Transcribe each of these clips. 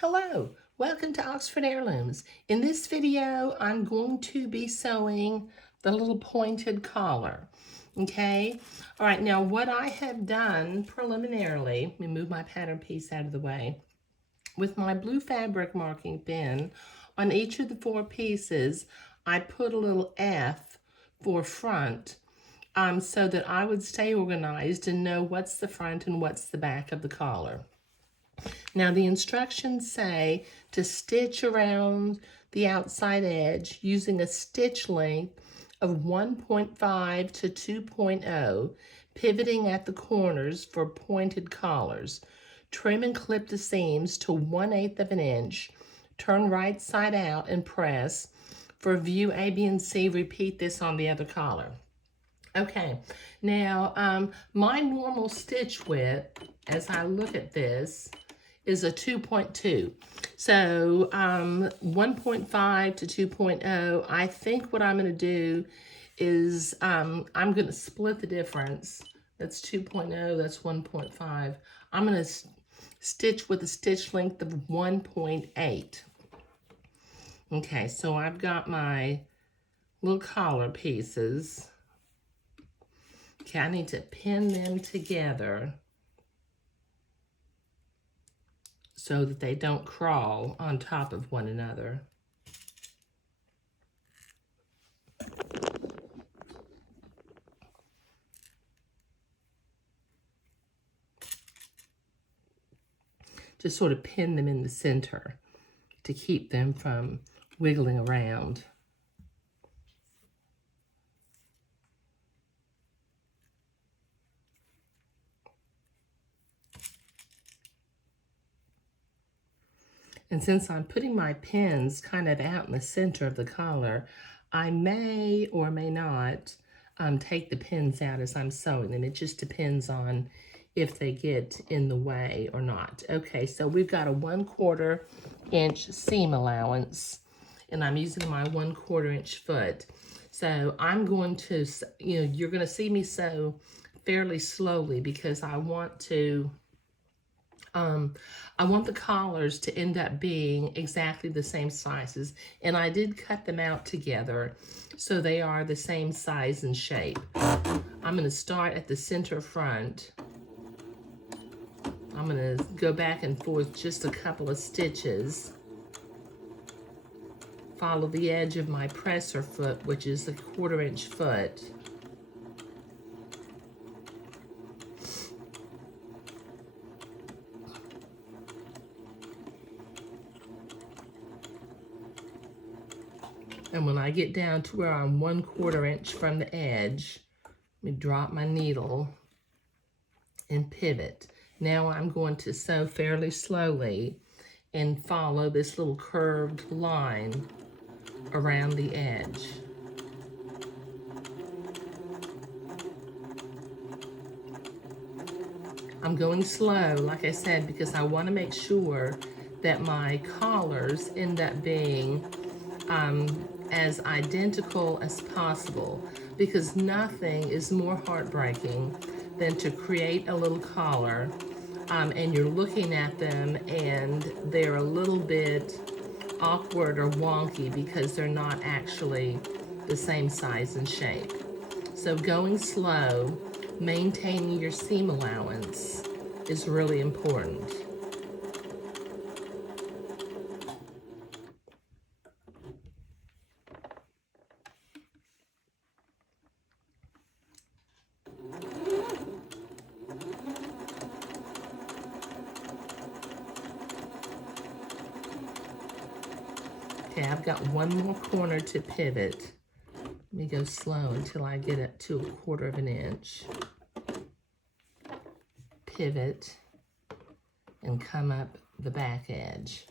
Hello, welcome to Oxford Heirlooms. In this video, I'm going to be sewing the little pointed collar. Okay, all right, now what I have done preliminarily, let me move my pattern piece out of the way. With my blue fabric marking pen, on each of the 4 pieces, I put a little F for front so that I would stay organized and know what's the front and what's the back of the collar. Now the instructions say to stitch around the outside edge using a stitch length of 1.5 to 2.0, pivoting at the corners for pointed collars. Trim and clip the seams to 1/8 of an inch. Turn right side out and press. For view A, B, and C, repeat this on the other collar. Okay, now my normal stitch width, as I look at this, is a 2.2. So 1.5 to 2.0, I think what I'm going to do is I'm going to split the difference. That's 2.0, that's 1.5. I'm going to stitch with a stitch length of 1.8. Okay, so I've got my little collar pieces. Okay, I need to pin them together so that they don't crawl on top of one another. Just sort of pin them in the center to keep them from wiggling around. And since I'm putting my pins kind of out in the center of the collar, I may or may not take the pins out as I'm sewing them. It just depends on if they get in the way or not. Okay, so we've got a 1/4 inch seam allowance, and I'm using my 1/4 inch foot. So I'm going to, you're going to see me sew fairly slowly because I want the collars to end up being exactly the same sizes, and I did cut them out together so they are the same size and shape. I'm going to start at the center front. I'm going to go back and forth just a couple of stitches. Follow the edge of my presser foot, which is a 1/4 inch foot. And when I get down to where I'm 1/4 inch from the edge, let me drop my needle and pivot. Now I'm going to sew fairly slowly and follow this little curved line around the edge. I'm going slow, like I said, because I want to make sure that my collars end up being as identical as possible, because nothing is more heartbreaking than to create a little collar and you're looking at them and they're a little bit awkward or wonky because they're not actually the same size and shape. So going slow, maintaining your seam allowance is really important. Okay, I've got one more corner to pivot. Let me go slow until I get it to 1/4 of an inch. Pivot and come up the back edge.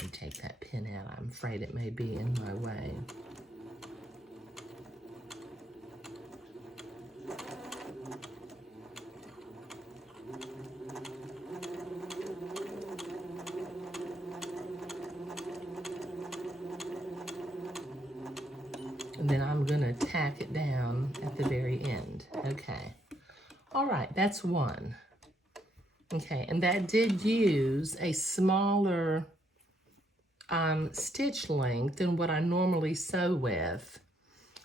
Let me take that pin out. I'm afraid it may be in my way. And then I'm going to tack it down at the very end. Okay. All right, that's one. Okay, and that did use a smaller stitch length than what I normally sew with.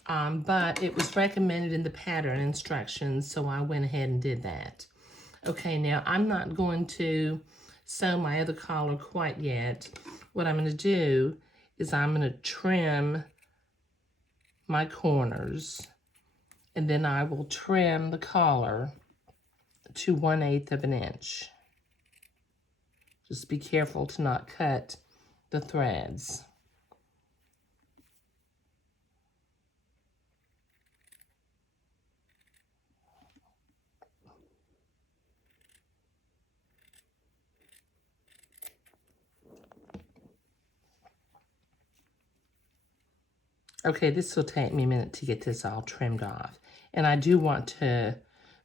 But it was recommended in the pattern instructions, so I went ahead and did that. Okay, now I'm not going to sew my other collar quite yet. What I'm going to do is I'm going to trim my corners, and then I will trim the collar to 1/8 of an inch. Just be careful to not cut the threads. Okay, this will take me a minute to get this all trimmed off. And I do want to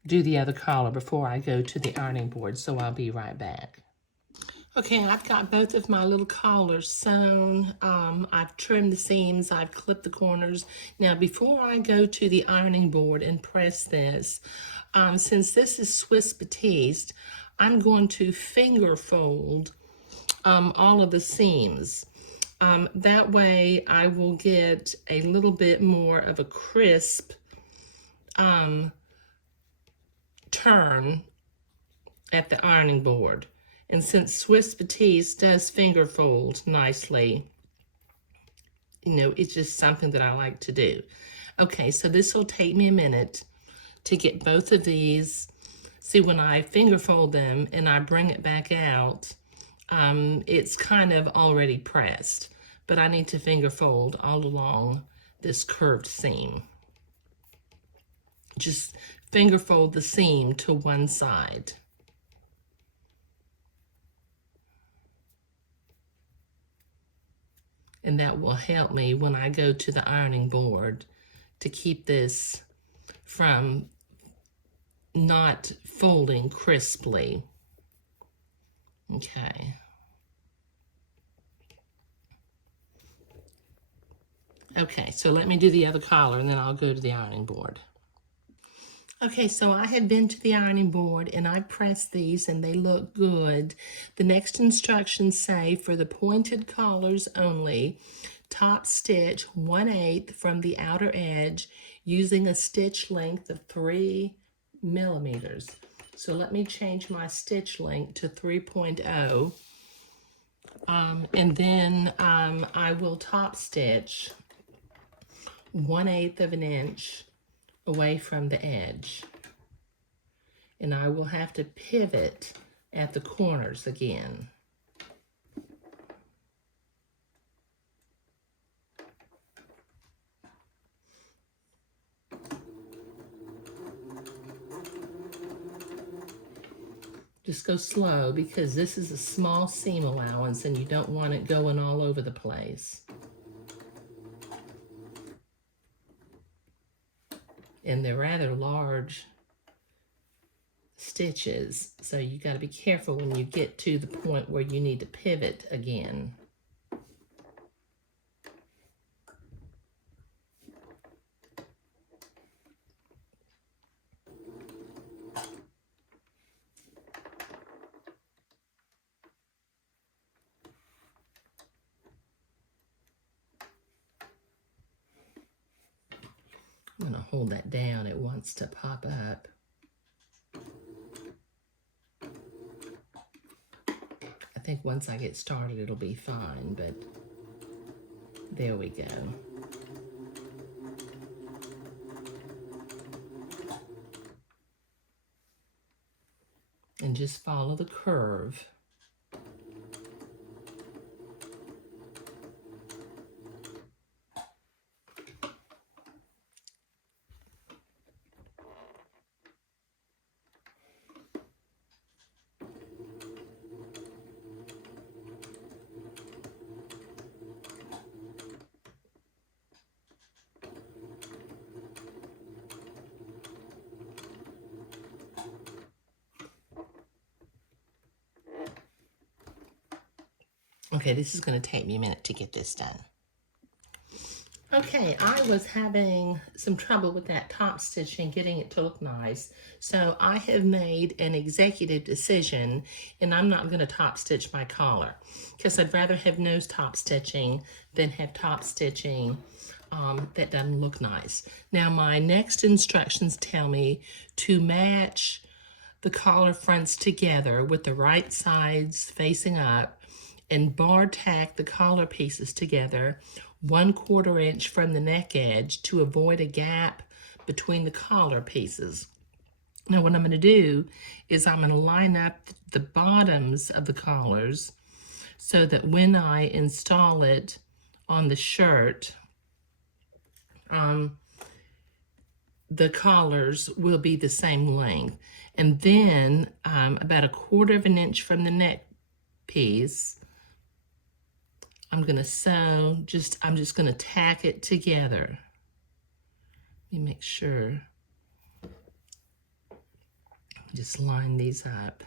do the other collar before I go to the ironing board, so I'll be right back. Okay, I've got both of my little collars sewn. I've trimmed the seams, I've clipped the corners. Now, before I go to the ironing board and press this, since this is Swiss Batiste, I'm going to finger fold all of the seams. That way I will get a little bit more of a crisp turn at the ironing board. And since Swiss Batiste does finger fold nicely, you know, it's just something that I like to do. Okay, so this will take me a minute to get both of these. See, when I finger fold them and I bring it back out, it's kind of already pressed, but I need to finger fold all along this curved seam. Just finger fold the seam to one side. And that will help me when I go to the ironing board to keep this from not folding crisply. Okay. Okay, so let me do the other collar and then I'll go to the ironing board. Okay, so I had been to the ironing board and I pressed these and they look good. The next instructions say for the pointed collars only, top stitch 1/8 from the outer edge using a stitch length of 3 millimeters. So let me change my stitch length to 3.0. And then I will top stitch 1/8 of an inch away from the edge. And I will have to pivot at the corners again. Just go slow because this is a small seam allowance and you don't want it going all over the place. And they're rather large stitches, so you got to be careful when you get to the point where you need to pivot again. I'm going to hold that down. It wants to pop up. I think once I get started, it'll be fine, but there we go. And just follow the curve. Okay, this is going to take me a minute to get this done. Okay, I was having some trouble with that top stitching, getting it to look nice. So I have made an executive decision, and I'm not going to top stitch my collar because I'd rather have nose top stitching than have top stitching that doesn't look nice. Now my next instructions tell me to match the collar fronts together with the right sides facing up and bar tack the collar pieces together 1/4 inch from the neck edge to avoid a gap between the collar pieces. Now what I'm going to do is I'm going to line up the bottoms of the collars so that when I install it on the shirt, the collars will be the same length. And then about 1/4 inch from the neck piece, I'm going to sew, I'm just going to tack it together. Let me make sure. Just line these up.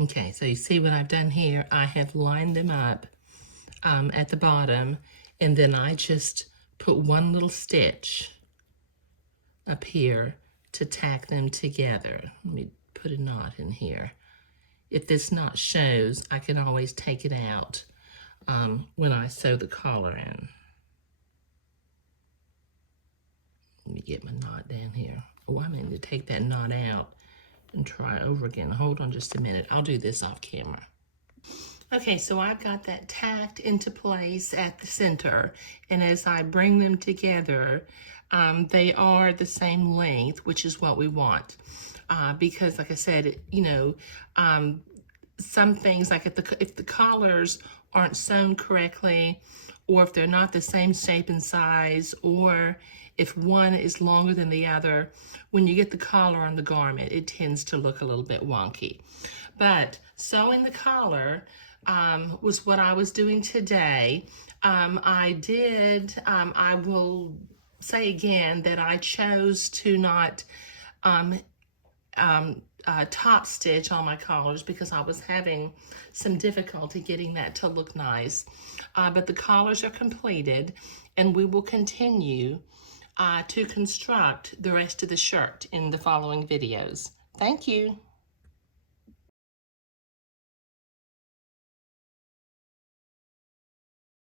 Okay, so you see what I've done here? I have lined them up at the bottom, and then I just put one little stitch up here to tack them together. Let me put a knot in here. If this knot shows, I can always take it out when I sew the collar in. Let me get my knot down here. Oh, I mean to take that knot out and try over again. Hold on just a minute. I'll do this off camera. Okay, so I've got that tacked into place at the center, and as I bring them together, they are the same length, which is what we want. Because like I said, you know, some things, like if the collars aren't sewn correctly, or if they're not the same shape and size, or if one is longer than the other, when you get the collar on the garment, it tends to look a little bit wonky. But sewing the collar was what I was doing today. I will say again that I chose to not top stitch on my collars because I was having some difficulty getting that to look nice. But the collars are completed, and we will continue to construct the rest of the shirt in the following videos. Thank you.